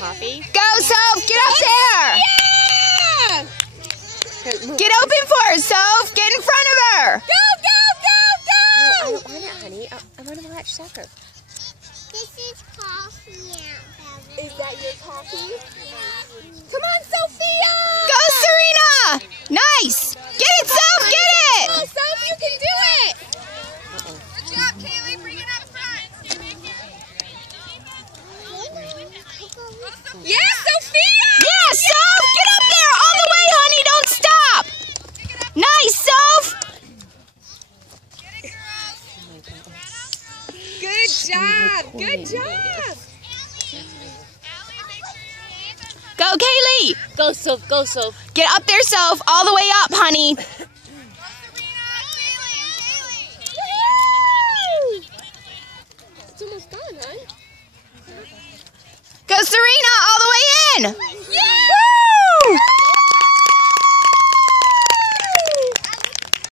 coffee. Go, Soph! Get up there! Yeah! Get open for her, Soph! Get in front of her! Go, go, go, go! No, I don't want it, honey. I want to watch soccer. This is coffee now, Beverly. Is that your coffee? Come on, Sophia! Go, Serena! Nice! Get it, Soph! Get it! Oh, Soph, you can do it! Good job, Kaylee. Bring it up front. Yes, Sophia! Yeah, Soph! Get up there! All the way, honey! Don't stop! Nice, Soph! Good job! Good job! Go, Kaylee! Go, Soph. Go, Soph. Get up there, Soph! All the way up, honey! It's almost done, huh? Go, Serena! All the way in!